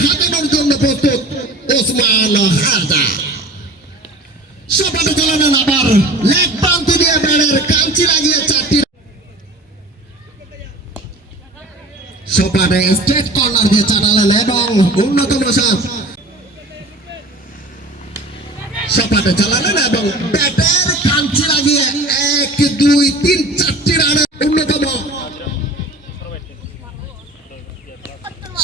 হাঁকানোর জন্য প্রস্তুত ওসমান হাজা সপাটে চালালেন আবার লেগ দিয়ে ব্যাটের কাঞ্চি লাগিয়ে চারটি সপাটে স্ট্রেট কর্নার দিয়ে চাটালেন এবং অন্যতম সাপ সপাটে চালালেন এবং ব্যাটের কাঞ্চি লাগিয়ে এক, দুই, তিন, চারটি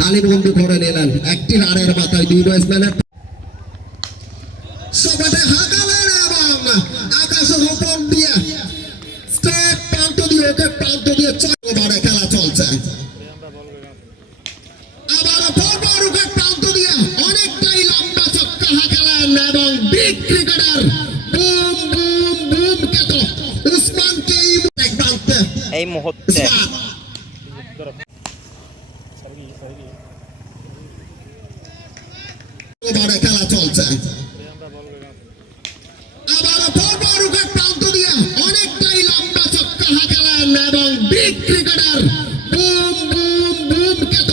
কালী বন্ধু করে নিলেন। একটি রানের মাথায় দুই ব্যাটসম্যানের সবাতে হাঁকালেন এবং আকাশের উপর দিয়ে স্টেট প্রান্ত দিয়ে ওকে প্রান্ত দিয়ে খেলা চলছে। আবার পরপর ওকে প্রান্ত দিয়ে অনেকটাই লম্বা চক্কা হাঁকালেন এবং big cricketer boom boom boom কেত উসমানকে এই প্রান্তে এই মুহূর্তে। ওভারে খেলা চলছে। অনেকটাই লম্বা চক্কা হাঁকালেন এবং big cricketer boom boom boom কেত